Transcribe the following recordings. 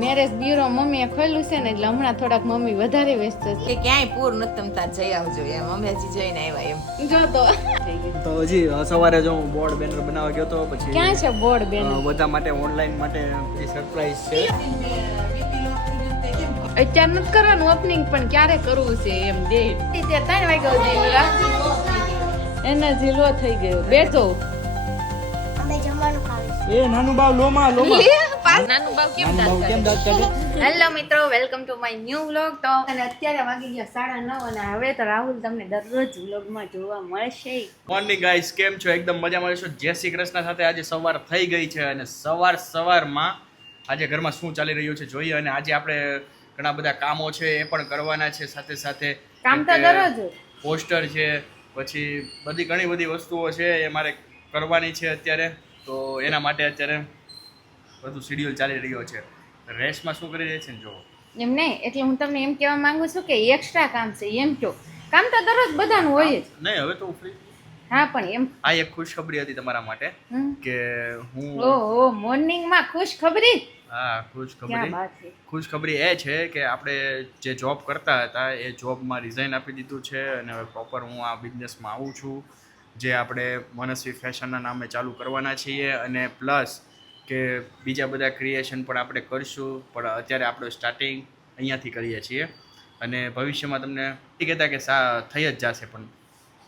Marriage bureau મમ્મીએ ખોલ્યું છે ને એટલે હમણાં થોડાક મમ્મી વધારે વ્યસ્ત છે કે ક્યાંય પૂર નથી તમતા જઈ આવજો એમ અમે હજી જઈને આવ્યા એમ જો તો હજી સવારે જો હું બોર્ડ બેનર બનાવવા ગયો તો પછી ક્યાં છે બોર્ડ બેન બધા માટે ઓનલાઈન માટે સરપ્રાઈઝ છે. અત્યારે નથી કરવાનું ઓપનિંગ પણ ક્યારે કરવું છે એમ દે 3 વાગ્યા સુધી એનર્જી લો થઈ ગયો બેઠો અમે જમવાનું ખાવીશું. એ નાનું બાવ લોમા નાનું બાવ કેમ દાંત કાઢે? હેલો મિત્રો, welcome to my new vlog. તો અને અત્યારે વાગી ગયા 9:30 અને હવે તો રાહુલ તમને દરરોજ વ્લોગમાં જોવા મળશે. મોર્નિંગ ગાઈસ, કેમ છો? એકદમ મજામાં છો? જય શ્રી કૃષ્ણ સાથે આજે સવાર થઈ ગઈ છે અને સવારમાં આજે ઘરમાં શું ચાલી રહ્યું છે જોઈએ. અને આજે આપણે ઘણા બધા કામો છે એ પણ કરવાના છે, સાથે સાથે કામ તો દરરોજ પોસ્ટર છે, પછી બધી ઘણી બધી વસ્તુઓ છે એ મારે કરવાની છે અત્યારે. તો એના માટે અત્યારે બધું શેડ્યુલ ચાલી રહ્યો છે. રેસમાં શું કરી રહી છે ને જો એમ નહીં, એટલે હું તમને એમ કહેવા માંગુ છું કે એક્સ્ટ્રા કામ છે એમ કહો. કામ તો દરરોજ બધાનું હોય જ. નહીં, હવે તો હું ફ્રી. હા પણ એમ આ એક ખુશખબરી હતી તમારા માટે કે હું ઓહો મોર્નિંગમાં ખુશ ખબરી. હા, ખુશખબરી એ છે કે આપણે જે જોબ કરતા હતા એ જોબમાં રિઝાઇન આપી દીધું છે અને હવે પ્રોપર હું આ બિઝનેસમાં આવું છું, જે આપણે મનસ્વી ફેશનના નામે ચાલુ કરવાના છીએ. અને પ્લસ કે બીજા બધા ક્રિએશન પણ આપણે કરશું, પણ અત્યારે આપણે સ્ટાર્ટિંગ અહીંયાથી કરીએ છીએ અને ભવિષ્યમાં તમને એ કહેતા કે થઈ જ જશે, પણ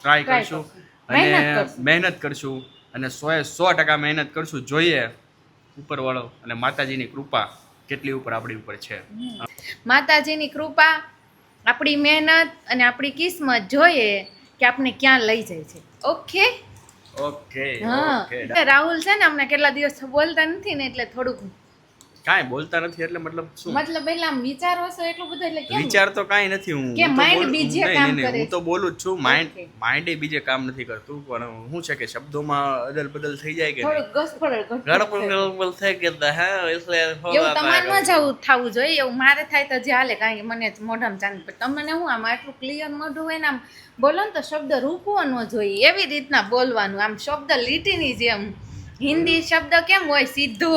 ટ્રાય કરશું અને મહેનત કરશું અને 100% મહેનત કરશું. જોઈએ ઉપરવાળો અને માતાજીની કૃપા કેટલી ઉપર આપણી ઉપર છે. માતાજીની કૃપા, આપણી મહેનત અને આપણી કિસ્મત જોઈએ કે આપણે ક્યાં લઈ જાય છે. ઓકે હા, રાહુલ છે ને હમણાં કેટલા દિવસ બોલતા નથી ને એટલે થોડુંક કાંઈ બોલતા નથી એટલે મતલબ શું? મતલબ એટલે આમ વિચારો છો એટલું બધું એટલે કેમ વિચાર તો કાંઈ નથી. કે mind બીજે કામ કરે હું તો બોલું જ છું. માઇન્ડ એ બીજે કામ નથી કરતું, પણ શું છે કે શબ્દોમાં અદલ બદલ થઈ જાય કે થોડુંક ગડબડ થઈ ગયા. હા, એટલે એવું તમારે ન જવું થવું જોઈએ. એવું મારે થાય તો જે હાલે, કારણ કે મને મોઢામાં ચાંદ પડે. તમને હું આમ આટલું ક્લિયર મોઢું હોય ને આમ બોલો ને તો શબ્દ રૂપવો ન જોઈએ, એવી રીતના બોલવાનું. આમ શબ્દ લીટીની જેમ. હિન્દી શબ્દ કેમ હોય સીધો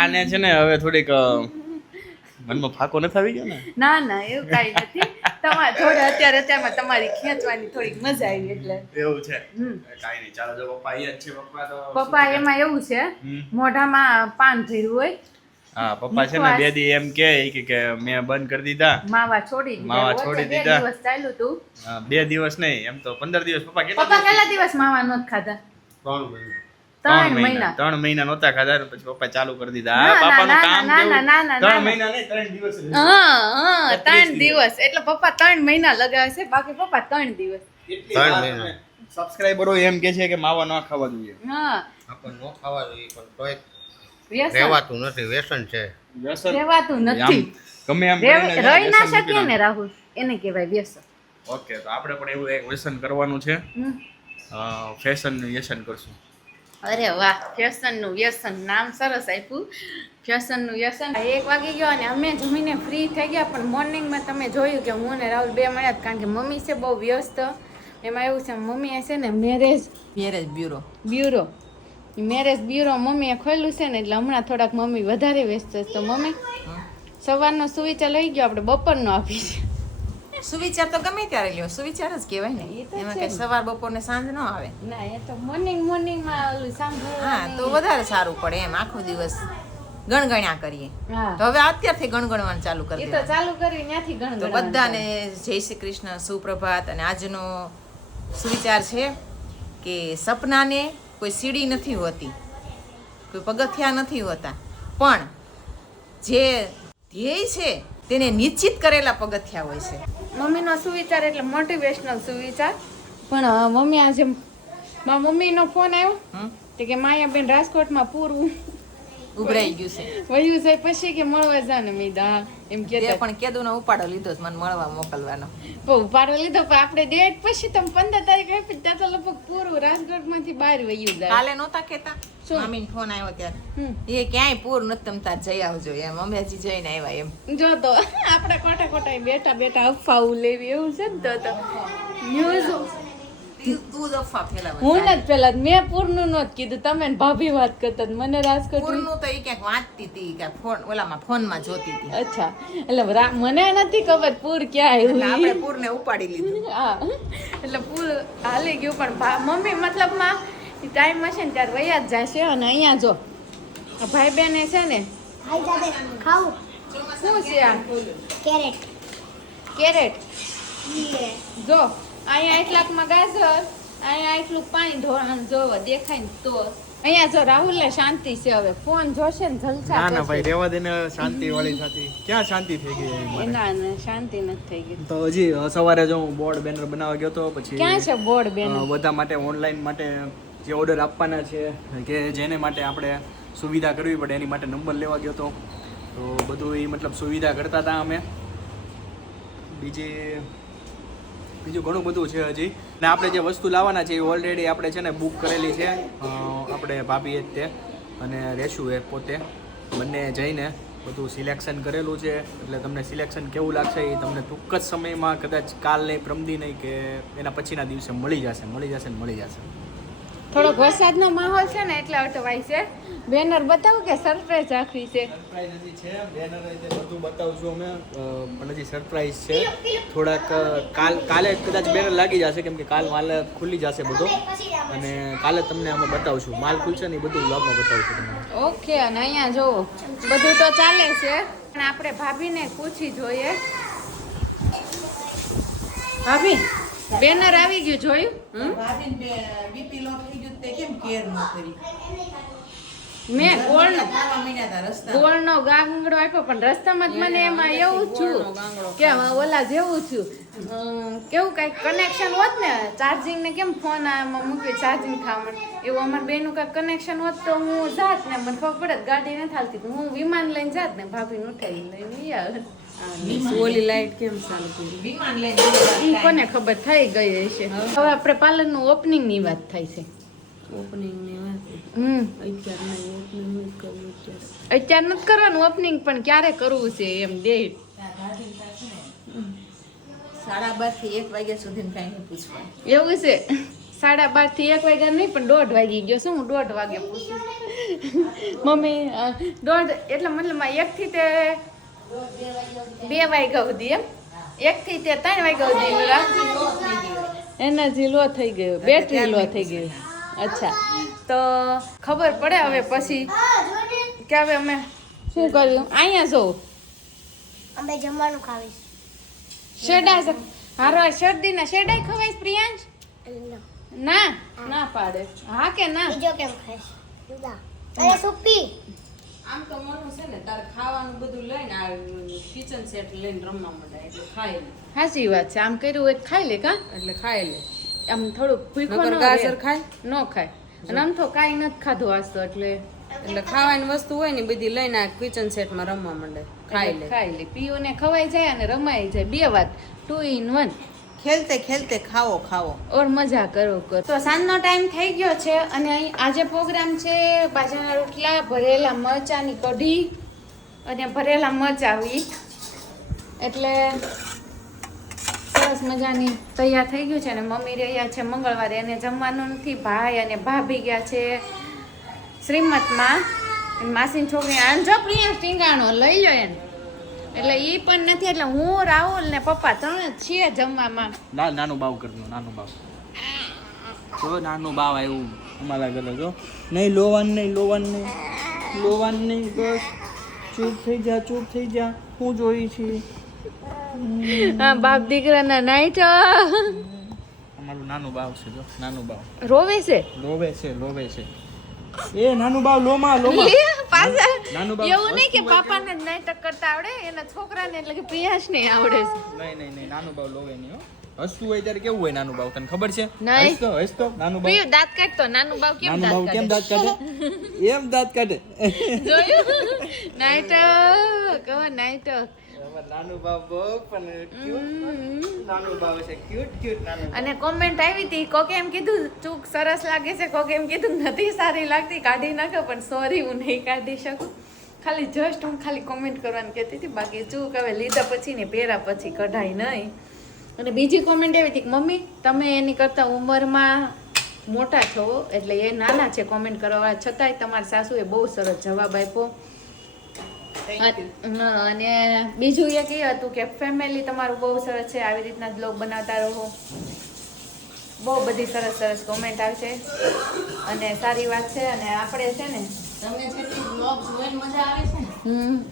આને છે ને હવે થોડીક મનમાં ફાકો નથી આવી ગયો ને? ના એવું કાંઈ નથી. તમારે થોડે અત્યારે તમારી ખેંચવાની થોડીક મજા આવી એટલે એવું છે. કાંઈ નહીં, ચાલો. જો પપ્પા અહીંયા જ છે. પપ્પા એમાં એવું છે મોઢામાં પાન ભર્યું હોય. હા, પપ્પા છે ને 2 દી એમ કે મેં બંધ કરી દીધા, માવા છોડી દીધા. 2 દિવસ ચાલ્યું તું. 2 દિવસ નહીં, એમ તો 15 દિવસ. પપ્પા કેટલા દિવસ માવા નહોતા ખાધા? 3 મહિના નહોતા ખાધા, પછી પપ્પા ચાલુ કરી દીધા. પાપાનું કામ કેવું? 3 મહિના નહીં, 3 દિવસ. હા 3 દિવસ એટલે પપ્પા 3 મહિના લગાવે છે, બાકી પપ્પા 3 દિવસ. 3 મહિના. સબસ્ક્રાઇબરો એમ કે છે કે માવા ન ખાવા જોઈએ. હા, આપણ ન ખાવા જોઈએ, પણ તોય વ્યસન રહેવાતું નથી. વ્યસન છે. રહેવાતું નથી. ગમે એમ રહી ના શકીએ ને રાહુલ, એને કહેવાય વ્યસન. ઓકે, તો આપણે પણ એવું એક વ્યસન કરવાનું છે. ફેશનનું વ્યસન કરશું. અરે વાહ, ફેશનનું વ્યસન, નામ સરસ આપ્યું. ફેશનનું વ્યસન. 1 વાગી ગયો અને અમે જમીને ફ્રી થઈ ગયા, પણ મોર્નિંગમાં તમે જોયું કે હું અને રાહુલ 2 મળ્યા, કારણ કે મમ્મી છે બહુ વ્યસ્ત. એમાં એવું છે મમ્મીએ છે ને મેરેજ બ્યુરો મમ્મીએ ખોલ્યું છે ને એટલે હમણાં થોડાક મમ્મી વધારે વ્યસ્ત છે. તો મમ્મી સવારનો સુવિચાર લઈ ગયો, આપણે બપોરનો આપી છે. સુવિચાર તો ગમે ત્યારે લ્યો, સુવિચાર જ કહેવાય ને. એમાં કઈ સવાર બપોર ને સાંજ ન આવે. ના, એ તો મોર્નિંગમાં ઓલું સાંભળવું. હા, તો વધારે સારું પડે એમ. આખો દિવસ ગણગણ્યા કરીએ. હા, તો હવે અત્યારથી ગણગણવાનું ચાલુ કરી એ તો દેવાનું. ચાલુ કરી ત્યાંથી તો ગણગણ. બધાને જય શ્રી કૃષ્ણ, સુપ્રભાત. અને આજનો સુવિચાર છે કે સપનાને કોઈ સીડી નથી હોતી, કોઈ પગથિયા નથી હોતા, પણ જે ધ્યેય છે તેને નિશ્ચિત કરેલા પગથિયા હોય છે. મમ્મીનો સુવિચાર એટલે મોટિવેશનલ સુવિચાર. પણ મમ્મી આજે મારા મમ્મીનો ફોન આવ્યો તો કે માયાબેન રાજકોટમાં પૂરું ઉભરાઈ ગયું છે. વયું છે, પછી કે મળવા જા ને મીદા એમ તે કહેતા. પણ કેદુનો ઉપાડો લીધો છે મને મળવા મોકલવાનો. બહુ ઉપાડો લીધો, પણ આપણે ડેટ પછી તમે 15 તારીખ આપી ત્યાં તો લગભગ પૂરું રાજકોટમાંથી બહાર વયું જાય. કાલે નહોતા કેતા મામીનો ફોન આવ્યો ત્યારે એ ક્યાંય પૂર નથી તમતા જઈ આવજો એમ. અમે હજી જઈને આવ્યા એમ. જો તો આપણે કોટા બેઠા અફવાઓ લેવી એવું છે ને. તો ન્યૂઝ તું જ અફવા ફેલાવે હું નથી પેલા મેં પૂરનું નહોતું કીધું, તમે ને ભાભી વાત કરતા હતા. મને રાજકોટ પૂરનું તો ઈ ક્યાંક વાંચતી હતી ક્યાંક ફોનમાં જોતી હતી અચ્છા, એટલે મને નથી ખબર પૂર ક્યાં એટલે આપણે આવ્યું. પૂરને ઉપાડી લીધું હા, એટલે પૂર હાલી ગયું, પણ મમ્મી મતલબમાં ટાઈમ હશે ને ત્યારે વયા જ જશે. અને અહીંયા જો ભાઈ બહેને છે ને હાલ જાતે ખાવું શું છે આ કેરેટ કેરેટ. ઈએ જો અહીંયા એટલાકમાં ગાજર, અહીંયા એટલું પાણી ઢોળાણ જોવો દેખાય ને તો. અહીંયા જો રાહુલને શાંતિ છે, હવે ફોન જોશે ને જલસા ના ના ભાઈ કરશે. રેવા દેને, શાંતિ વાળી શાંતિ ક્યાં શાંતિ થઈ ગઈ એમ મને. ના ના શાંતિ નથી થઈ ગઈ. તો હજી સવારે જો હું બોર્ડ બેનર બનાવવા ગયો તો પછી ક્યાં છે બોર્ડ બેન? બધા માટે ઓનલાઈન માટે જે ઓર્ડર આપવાના છે કે જેને માટે આપણે સુવિધા કરવી પડે એની માટે નંબર લેવા ગયો તો બધું એ મતલબ સુવિધા કરતા હતા અમે. બીજું ઘણું બધું છે હજી, ને આપણે જે વસ્તુ લાવવાના છે એ ઓલરેડી આપણે છે ને બુક કરેલી છે. આપણે ભાભીએ જ તે અને રેશું એ પોતે બંને જઈને બધું સિલેક્શન કરેલું છે. એટલે તમને સિલેક્શન કેવું લાગશે એ તમને ટૂંક જ સમયમાં, કદાચ કાલ નહીં, પ્રમદી નહીં કે એના પછીના દિવસે મળી જશે. થોડોક વરસાદનો માહોલ છે ને એટલે અટવાય છે. બેનર બતાવું કે સરપ્રાઈઝ રાખવી છે? સરપ્રાઈઝ હજી છે, બેનર બધું બતાવું છું અમે, પણ હજી સરપ્રાઈઝ છે. થોડાક કાલે કદાચ બેનર લાગી જશે, કેમ કે કાલ માલ ખુલી જશે બધો, અને કાલે તમને અમે બતાવશું. માલ ખુલશે ને એ બધું વ્લોગમાં બતાવશું તમને. ઓકે. અને અહીંયા જોવો બધું તો ચાલે છે, પણ આપણે ભાભીને પૂછી જોઈએ. ભાભી બેનર આવી ગયું, જોયું? બીપી લો થઈ ગયું તે કેમ કેર ન કરી મેં ગોળનો ખાવા માંડ્યા હતા રસ્તા ગોળનો ગાંગડો આપ્યો, પણ રસ્તામાં જ મને એમાં એવું છું કે ઓલા જેવું છું કેવું કઈક કનેક્શન હોત ને, ચાર્જિંગ ને કેમ ફોન આમાં મૂકી ચાર્જિંગ થવા એવું અમારે બેનું કઈક કનેક્શન હોત તો હું જાત ને મને ખબર પડે ગાડી નથી હાલતી, હું વિમાન લઈને જાત ને ભાભીને ઉઠાવી લઈને આવે. ઓલી લાઈટ કેમ ચાલુ કરી? વિમાન લઈને ઈ કોને ખબર થઈ ગઈ હશે. હવે આપણે પાર્લરનું ઓપનિંગ ની વાત થાય છે. ઓપનિંગ ની વાત અત્યારે ઓપનિંગ નથી કરવું અત્યારે નથી કરવાનું ઓપનિંગ, પણ ક્યારે કરવું છે એમ ડેટ. 12:30 થી 1 વાગ્યા સુધી કઈ નહીં પૂછવાનું. એવું છે? 12:30 થી 1 વાગ્યા નહીં, પણ 1:30 વાગી ગયો. શું હું 1:30 વાગે પૂછું? મમ્મી 1:30 એટલે મતલબ 1 થી તે 2 વાગ્યા સુધી એમ, 1 થી તે 3 વાગ્યા સુધી એનર્જી લો થઈ ગયો, બેટરી લો થઈ ગઈ. અચ્છા, તો ખબર પડે હવે પછી કે હવે અમે શું કર્યું. અહીંયા જોઉં અમે જમવાનું ખાવીશ શેડા છે. હારો શરદીના શેડાય ખવાય પ્રિયાંશ? ના ના પાડે. હા કે ના? બીજો કેમ ખાઈશ? જુદા અરે સુપી આમ તો મનું છે ને તારે ખાવાનું બધું લઈને આ કિચન સેટ લઈને રમવા માંડે એટલે ખાઈ લે. સાચી વાત છે. આમ કર્યું હોય તો ખાઈ લે કા? એટલે ખાઈ લે. આમ થોડુંક ભૂખો નકર ન ગાજર રહે. ખાય ન ખાય. અને આમ તો કાંઈ નથી ખાધું આજ તો, એટલે ખાવાની વસ્તુ હોય ને બધી લઈને આ કિચન સેટમાં રમવા માંડે. ખાઈ લે. પીઓને ખવાઈ જાય અને રમાઈ જાય, બે વાત, 2 in 1. ખેલતે ખેલતે ખાવો ઓર મજા કરો. તો સાંજનો ટાઈમ થઈ ગયો છે અને અહીં આજે પ્રોગ્રામ છે બાજરાના રોટલા, ભરેલા મરચાની કઢી અને ભરેલા મરચા વીટ. એટલે સરસ મજાની તૈયાર થઈ ગયું છે. અને મમ્મી રહ્યા છે મંગળવારે, એને જમવાનું નથી. ભાઈ અને ભાભી ગયા છે શ્રીમતમાં. માસીની છોકરી આંજો પ્રિયા ટીંગાણો લઈ લો એને, એટલે ઈ પણ નથી. એટલે હું, રાહુલ ને પપ્પા ત્રણ જ છીએ જમવામાં. નાનું બાવ કરજો, નાનું બાવ જો, નાનું બાવ આવ્યું અમારા ઘરે. જો નહીં લોવાનું નહીં બસ ચૂપ થઈ જા હું જોઈ છી. હા, બાપ દીકરાના નાઈટ અમારું નાનું બાવ છે. જો નાનું બાવ રોવે છે. લોવે છે. એ નાનું બાવ લોમાં પાછા નાનું બાવ એવું નહીં કે પાપાને જ નાટક કરતા આવડે, એના છોકરાને એટલે કે પ્રિયાંશ ને આવડે છે. નહીં નાનું બાવ લોવે નહીં હો. હસતું હોય ત્યારે કેવું હોય નાનું બાવ, તને ખબર છે? નહીં. હસતો નાનું બાવ. પીયું દાંત કાઢતો, નાનું બાવ કેમ દાંત કાઢે? એમ દાંત કાઢે. જોયું? નાટક કહો નાટક. નાનું બાવ બહુ પણ ક્યુટ નાનું બાવ છે, ક્યુટ નાનું. અને કોમેન્ટ આવી હતી, કોકે એમ કીધું ચૂક સરસ લાગે છે, કોકે એમ કીધું નથી સારી લાગતી, કાઢી નાખો. પણ સોરી, હું નહીં કાઢી શકું. ખાલી જસ્ટ હું ખાલી કોમેન્ટ કરવાનું કહેતી હતી, બાકી ચૂક હવે લીધા પછી ને પહેરા પછી કઢાય નહીં. અને બીજી કોમેન્ટ એવી હતી કે મમ્મી તમે એની કરતાં ઉંમરમાં મોટા છો એટલે એ નાના છે કોમેન્ટ કરવા છતાંય તમારા સાસુએ બહુ સરસ જવાબ આપ્યો. અને બીજું એક એ હતું કે ફેમિલી તમારું બહુ સરસ છે, આવી રીતના બ્લોગ બનાવતા રહો. બહુ બધી સરસ સરસ કોમેન્ટ આવશે અને સારી વાત છે. અને આપણે છે ને તમને જેટલી વ્લોગ જોઈને મજા આવે છે ને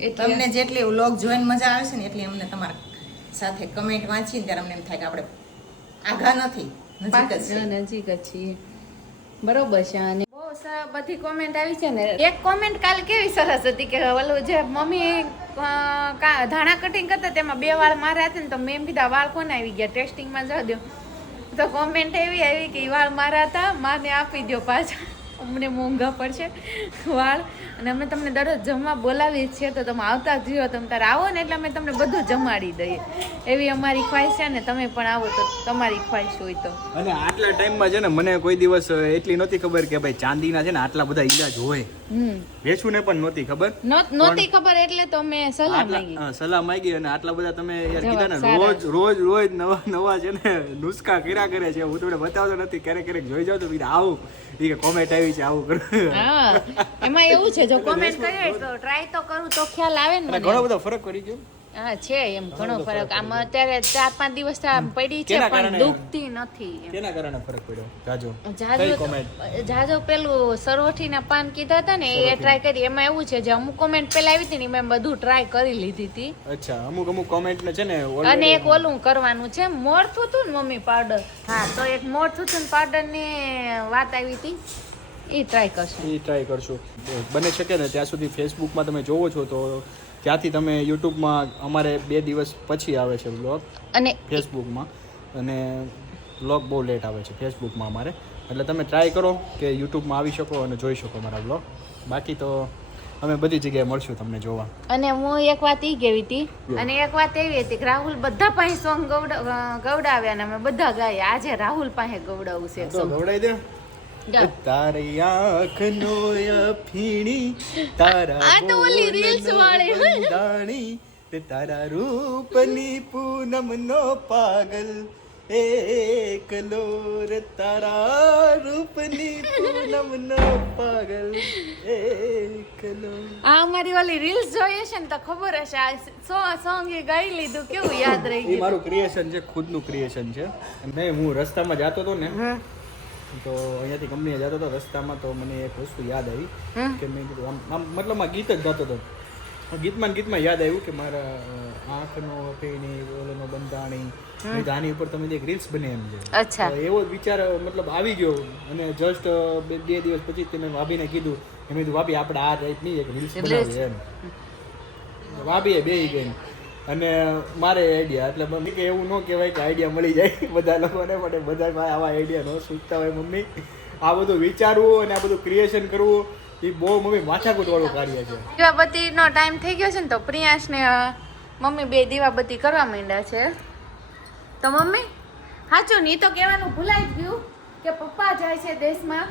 એટલે તમને જેટલી વ્લોગ જોઈને મજા આવે છે ને એટલી અમને તમારા સાથે કમેન્ટ વાંચીને ત્યારે અમને એમ થાય કે આપણે આઘા નથી, નજીક જ છીએ. નજીક જ છીએ. બરોબર છે. અને બહુ બધી કોમેન્ટ આવી છે ને. એક કોમેન્ટ કાલ કેવી સરસ હતી કે ઓલું જે મમ્મી ધાણા કટિંગ કરતા તેમાં 2 વાળ માર્યા હતા ને તો મેં એમ કીધા વાળ કોને આવી ગયા ટેસ્ટિંગમાં જવા દો. તો કોમેન્ટ એવી આવી કે વાળ મારા હતા માને આપી દો પાછા, અમને મોંઘા પડશે વાળ. અને અમે તમને દરરોજ જમવા બોલાવીએ છીએ તો તમે આવતા જ રહ્યો, તમે તારે આવો ને એટલે અમે તમને બધું જમાડી દઈએ. એવી અમારી ખ્વાહિશ છે ને તમે પણ આવો તો તમારી ખ્વાહિશ હોય તો. અને આટલા ટાઈમમાં છે ને મને કોઈ દિવસ એટલી નહોતી ખબર કે ભાઈ ચાંદીના છે ને આટલા બધા ઈલાજ હોય. વેચું ને પણ નહોતી ખબર. નહોતી ખબર એટલે તો મેં સલાહ માંગી. સલાહ માંગી અને આટલા બધા તમે યાર કીધા ને સારા. રોજ નવા નવા છે ને નુસ્ખા કર્યા કરે છે. હું તમને બતાવતો નથી, ક્યારેક જોઈ જાવ તો કીધું આવું એ કોમેન્ટ આવી છે આવું કરું. હા એમાં એવું છે જો કોમેન્ટ કરીએ તો ટ્રાય તો કરું તો ખ્યાલ આવે ને ઘણો મને. બધો ફરક પડી ગયો. હા છે એમ ઘણો ફરક. આમ અત્યારે 4-5 દિવસ પડી છે કેના પણ કારણે? દુખતી નથી એમ. કેના કારણે ફરક પડ્યો જાજો? જાજો કઈ comment? જાજો પેલું સરોઠીના પાન કીધા હતા ને એ ટ્રાય કરી. એમાં એવું છે જે અમુક કોમેન્ટ પેલા આવી હતી ને મેં બધું ટ્રાય કરી લીધી હતી. અચ્છા અમુક કોમેન્ટ ને છે ને અને એક ઓલું કરવાનું છે મોડથું હતું ને મમ્મી પાવડર. હા તો એક મોડથું હતું ને પાવડર ની વાત આવી હતી એ ટ્રાય કરશું. એ ટ્રાય કરશું. બને શકે ને ત્યાં સુધી ફેસબુકમાં તમે જોવો છો તો ત્યાંથી તમે યુટ્યુબમાં અમારે 2 દિવસ પછી આવે છે બ્લોગ અને ફેસબુકમાં, અને બ્લોગ બહુ લેટ આવે છે ફેસબુકમાં અમારે. એટલે તમે ટ્રાય કરો કે યુટ્યુબમાં આવી શકો અને જોઈ શકો મારા બ્લોગ. બાકી તો અમે બધી જગ્યાએ મળશું તમને જોવા. અને હું એક વાત ઈ કેવી હતી અને એક વાત એવી હતી કે રાહુલ બધા પાસે સોંગ ગવડાવ્યા ને અમે બધા ગાયા. આજે રાહુલ પાસે ગવડાવું છે તો song. ગવડાવી દે. ગાઓ. તારી આંખનો અફીણી તારા આ તો ઓલી reels વાળી. બંધાણી તે તારા રૂપની પૂનમનો પાગલ એકલો રે તારા રૂપની પૂનમનો પાગલ એકલો. આ અમારી ઓલી રીલ્સ જોઈએ છે ને તો ખબર હશે આ સોંગ એ ગાઈ લીધું કેવું યાદ રહી એ ગયું. મારું ક્રિએશન છે, ખુદનું ક્રિએશન છે. નહીં હું રસ્તામાં જતો હતો ને તો અહીંયાથી કંપનીએ જતો હતો રસ્તામાં તો મને એક વસ્તુ યાદ આવી કે મેં કીધું આમ મતલબ આ ગીત જ ગાતો હતો. ગીતમાં યાદ આવ્યું કે મારા આંખનો અફીણી ઓલોનો બંધાણી આની ઉપર તમે એક રીલ્સ બને એમ છે. અચ્છા. તો એવો વિચાર મતલબ આવી ગયો અને જસ્ટ 2 દિવસ પછી મેં ભાભીને કીધું કે મેં કીધું ભાભી આપણે આ ટાઈપની એક રીલ્સ બનાવીએ એમ. ભાભીએ બેહી ગઈ અને મારે આઈડિયા એટલે મમ્મી કે એવું ન કહેવાય કે આઈડિયા મળી જાય બધા લોકોને, પણ બધા ભાઈ આવા આઈડિયા ન સૂચતા હોય. મમ્મી આ બધું વિચારવું અને આ બધું ક્રિએશન કરવું એ બહુ મમ્મી માથાકૂટ વાળું કાર્ય છે. દીવાબત્તીનો ટાઈમ થઈ ગયો છે ને તો પ્રિયાંશ ને મમ્મી 2 દીવાબત્તી કરવા માંડ્યા છે. તો મમ્મી સાચું નહીં તો કહેવાનું ભૂલાઈ જ ગયું કે પપ્પા જાય છે દેશમાં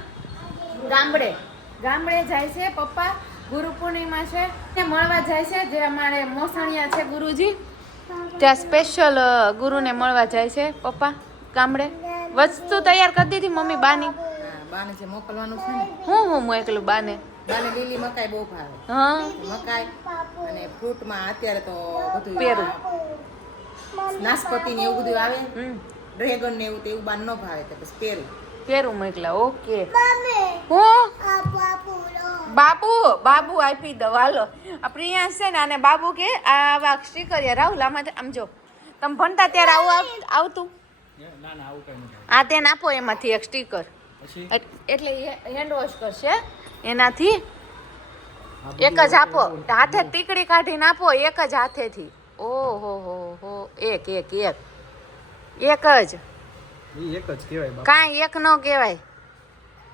ગામડે જાય છે પપ્પા. ગુરુ પૂર્ણિમા છે તે મળવા જાય છે જે અમારે મોસણિયા છે ગુરુજી ત્યાં સ્પેશિયલ ગુરુને મળવા જાય છે પપ્પા ગામડે. વસ્તુ તૈયાર કરી દીધી મમ્મી બાની? બાને જે મોકલવાનું છે ને હું મોકલું બાને? બાને લીલી મકાઈ બહુ ભાવે. હા મકાઈ અને ફ્રૂટમાં અત્યારે તો બધું પેરું. નાશપતિ ને એવું બધું આવે, ડ્રેગન ને એવું તેવું બાન ન ભાવે તો પછી પેરું મોકલા. ઓકે. હું બાબુ આપી દો હાલો. આ પ્રિયાંશ છે ને અને બાબુ કે આવા સ્ટીકર રાહુલ આમાં આમ જો તમે ભણતા ત્યારે આવું આવતું ના આવું કઈ નથી. આ તેને આપો એમાંથી એક સ્ટીકર એટલે હેન્ડ વોશ કરશે એનાથી. એક જ આપો હાથે તીકડી કાઢીને આપો એક જ હાથેથી. ઓહો હો એક જ એક જ કહેવાય બાપા. કાંઈ એક ન કહેવાય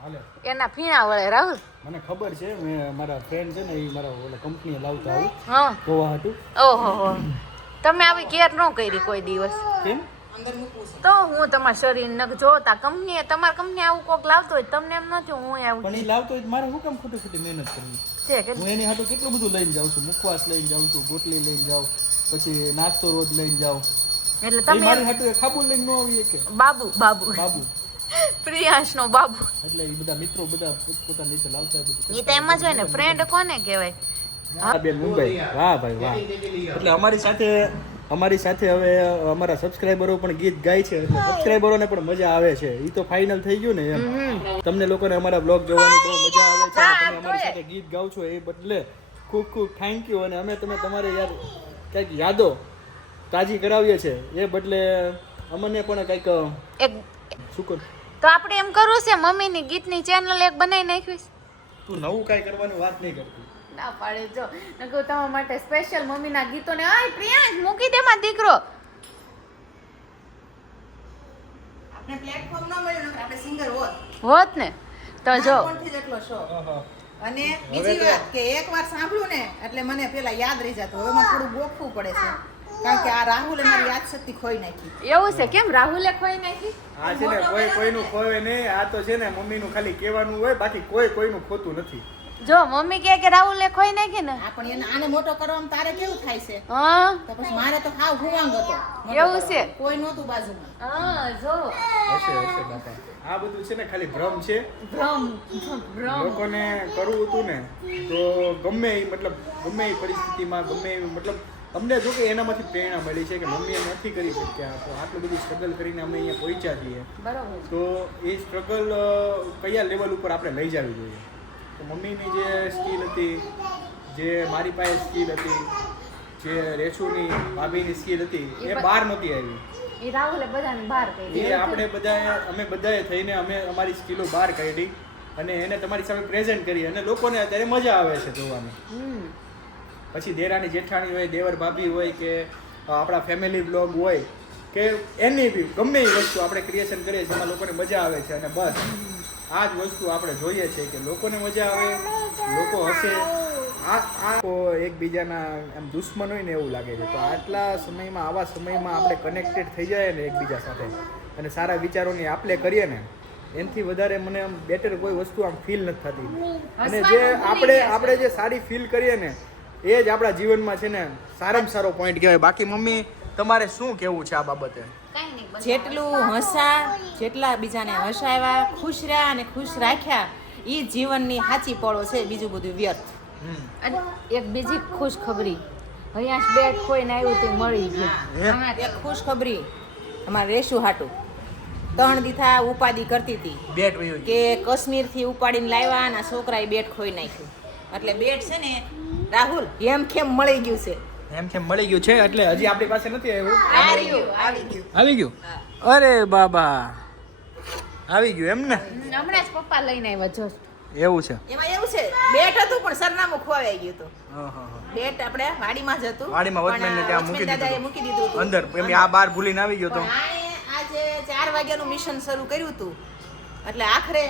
હાલે એના ફીણા વળે રાહુલ. મને ખબર છે, મેં મારા ફ્રેન્ડ છે ને એ મારા ઓલા કંપનીએ લાવતા આવું હા ગોવા હતું. ઓહો તમે આવી કેર ન કરી કોઈ દિવસ? કેમ? તો હું તમારા શરીરને જોતા કંપનીએ તમારી કંપની આવું કોક લાવતો હોય તમને એમ નથી હું આવું પણ એ લાવતો હોય તો મારે શું કામ ખોટી મહેનત કરવી? છે કે હું એની હાટું કેટલું બધું લઈને જાઉં છું. મુખવાસ લઈને જાઉં છું, ગોટલી લઈને જાઉં, પછી નાસ્તો રોજ લઈને જાઉં. એટલે એ તમે મારી હાટુ ખાબુ લઈને ન આવીએ કે બાબુ બાબુ બાબુ પ્રિયાંશનો બાબુ એટલે એ બધા મિત્રો બધા પોતાની રીતે લાવતા હોય બધું. એ તો એમ જ હોય ને, ફ્રેન્ડ કોને કહેવાય? હા બેન મુંબઈ, વાહ ભાઈ વાહ. એટલે અમારી સાથે હવે અમારા સબસ્ક્રાઇબરો પણ ગીત ગાય છે, એટલે સબસ્ક્રાઇબરોને પણ મજા આવે છે. એ તો ફાઇનલ થઈ ગયું ને એમ. તમને લોકોને અમારા બ્લોગ જોવાની બહુ મજા આવે છે અને તમે અમારી સાથે ગીત ગાવ છો એ બદલે ખૂબ ખૂબ થેન્ક યુ. અને અમે તમારે યાર કંઈક યાદો તાજી કરાવીએ છીએ એ બદલે અમને પણ કંઈક એક શું કર. તો આપણે એમ કરવું છે, મમ્મીની ગીતની ચેનલ એક બનાવી નાખીશ. તું નવું કાંઈ કરવાની વાત નહીં કરતી. ના પાડે જો નકર તમારા માટે સ્પેશિયલ મમ્મીના ગીતોને આય પ્રિયાંશ મૂકી દે માં દીકરો. આપણે પ્લેટફોર્મ ન મળ્યું નકર આપણે સિંગર હોત ને તો જો નાનપણથી જ એટલો શોખ. અને બીજી વાત કે એકવાર સાંભળ્યું ને એટલે મને પેલા યાદ રહી જતું. હવે મને થોડું ગોખવું પડે છે, કારણ કે આ રાહુલે મારી યાદશક્તિ ખોઈ નાખી. એવું છે કેમ? રાહુલે ખોઈ નાખી? આ છે ને કોઈનું ખોવે નહીં. આ તો છે ને મમ્મીનું ખાલી કહેવાનું હોય, બાકી કોઈનું ખોતું નથી. જો મમ્મી કે રાહુલે ખોઈ નાખી ને. પણ એને આને મોટો કરવામાં તારે કેવું થાય છે? હા તો પછી મારે તો હાવ હુવાંગ હતો. એવું છે? કોઈ નહોતું બાજુમાં. હા જો હશે બાપા. આ બધું છે ને ખાલી ભ્રમ છે. ભ્રમ લોકોને કરવું હતું ને તો ગમે એ પરિસ્થિતિમાં ગમે એ મતલબ અમને જો કે એનામાંથી પ્રેરણા મળી છે કે મમ્મીએ નથી કરી શક્યા તો આટલું બધું સ્ટ્રગલ કરીને અમે અહીંયા પહોંચ્યા છીએ. બરાબર. તો એ સ્ટ્રગલ કયા લેવલ ઉપર આપણે લઈ જવી જોઈએ. તો મમ્મીની જે સ્કિલ હતી, જે મારી પાસે સ્કિલ હતી, જે રેશુની ભાભીની સ્કિલ હતી એ બહાર નહોતી આવી. એ રાહુલે બધાને બહાર કરી. એ અમે બધાએ થઈને અમે અમારી સ્કિલો બહાર કાઢી અને એને તમારી સામે પ્રેઝન્ટ કરી અને લોકોને અત્યારે મજા આવે છે જોવાની. પછી દેરાની જેઠાણી હોય, દેવર ભાભી હોય કે આપણા ફેમિલી બ્લોગ હોય કે એની બી ગમે એ વસ્તુ આપણે ક્રિએશન કરીએ છીએ એમાં લોકોને મજા આવે છે. અને બસ આ જ વસ્તુ આપણે જોઈએ છે કે લોકોને મજા આવે, લોકો હસે. આ એકબીજાના એમ દુશ્મન હોય ને એવું લાગે છે. તો આટલા સમયમાં, આવા સમયમાં આપણે કનેક્ટેડ થઈ જાય ને એકબીજા સાથે અને સારા વિચારોની આપણે કરીએ ને એનાથી વધારે મને આમ બેટર કોઈ વસ્તુ આમ ફીલ નથી થતી. અને જે આપણે જે સારી ફીલ કરીએ ને એ જ આપણા જીવનમાં છે ને સારામાં સારો પોઈન્ટ કહેવાય. બાકી મમ્મી તમારે શું કહેવું છે આ બાબતે? જેટલું જેટલા બીજાને હસાવ્યા, ખુશ રહ્યા અને ખુશ રાખ્યા એ જીવનની સાચી પળો છે. બીજું બધું વ્યર્થ. અને એક બીજી ખુશ ખબરી, હયાશ બેટ ખોઈને આવ્યું તે મળી ગયું. એક ખુશ ખબરી અમારે રેશુ હાટું 3 દીથા ઉપાધિ કરતી હતી બેટ વયું કે કાશ્મીરથી ઉપાડીને લાવ્યા અને છોકરાએ બેટ ખોઈ નાખ્યું. એટલે બેટ છે ને રાહુલ એમ કેમ મળી ગયું છે. એમ કેમ મળી ગયું છે એટલે હજી આપણી પાસે નથી આવ્યું. આવી ગયું. અરે બાબા આવી ગયું એમ ને? હમણાં જ પપ્પા લઈને આવ્યા જો. એવું છે. એમાં એવું છે બેટ હતું પણ સરનામું ખોવાઈ ગયું હતું. બેટ આપણે વાડીમાં જ હતું. વાડીમાં વોચમેનને ત્યાં મૂકી દાદાએ મૂકી દીધું હતું અંદર. એમ આ બાર ભૂલીને આવી ગયો તો આજે 4 વાગ્યાનું મિશન શરૂ કર્યું હતું એટલે આખરે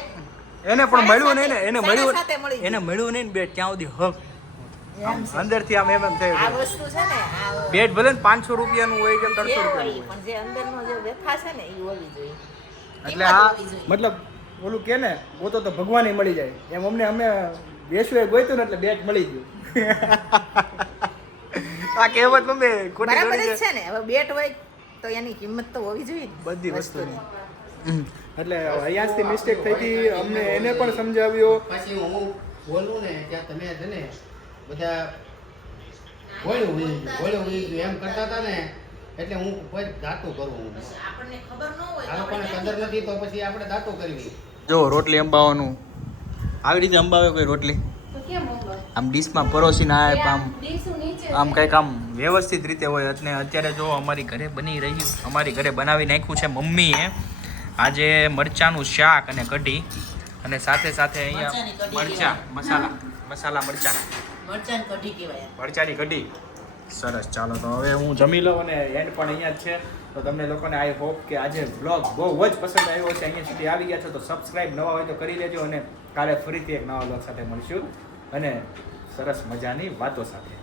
એને પણ મળ્યું નહીં ને. એને મળી મળ્યું નહીં ને બેટ ત્યાં સુધી હક અંદરથી આમ એમ આ થયું વસ્તુ છે ને બેટ ભલે ને 500 રૂપિયાનું હોય કે 300 હોય રૂપિયાનું પણ જે અંદરનો જે વ્યથા છે ને એ હોવી જોઈએ. એટલે આ મતલબ ઓલું કે ને ગોતો તો ભગવાન મળી જાય એમ અમે બેસુએ ગોઈતું ને એટલે બેટ મળી ગયું. આ કહેવત મમ્મી ખોટી બરાબર થોડી જ છે ને. હવે બેટ હોય તો એની કિંમત તો હોવી જોઈએ ને બધી વસ્તુની. એટલે અહીંયાથી મિસ્ટેક થઈ ગઈ અમને એને પણ સમજાવ્યો. પછી હું બોલું ને ત્યાં તમે છે ને બધા બોલ્યું એમ કરતા હતા ને એટલે હું કોઈ દાતું કરું. આપણને ખબર ન હોય આ લોકોને કદર નથી તો પછી આપણે દાતું કરવી. જો રોટલી અંબાવાનું આવી રીતે અંબાવે કોઈ રોટલી તો કેમ મોકલો? આમ ડીશમાં પરોસીને આમ ડીશું નીચે કંઈક આમ વ્યવસ્થિત રીતે હોય. અને અત્યારે જો અમારી ઘરે બની રહ્યું, અમારી ઘરે બનાવી નાખ્યું છે મમ્મીએ આજે મરચાંનું શાક અને કઢી અને સાથે સાથે અહીંયા મસાલા મરચાં મરચાંની કઢી કહેવાય. મરચાંની કઢી. સરસ. ચાલો તો હવે હું જમી લઉં અને એન્ડ પણ અહીંયા જ છે. તો તમને લોકોને આઈ હોપ કે આજે બ્લોગ બહુ જ પસંદ આવ્યો છે. અહીંયા સુધી આવી ગયા છો તો સબસ્ક્રાઈબ નવા હોય તો કરી લેજો અને કાલે ફરીથી એક નવા બ્લોગ સાથે મળીશું અને સરસ મજાની વાતો સાથે.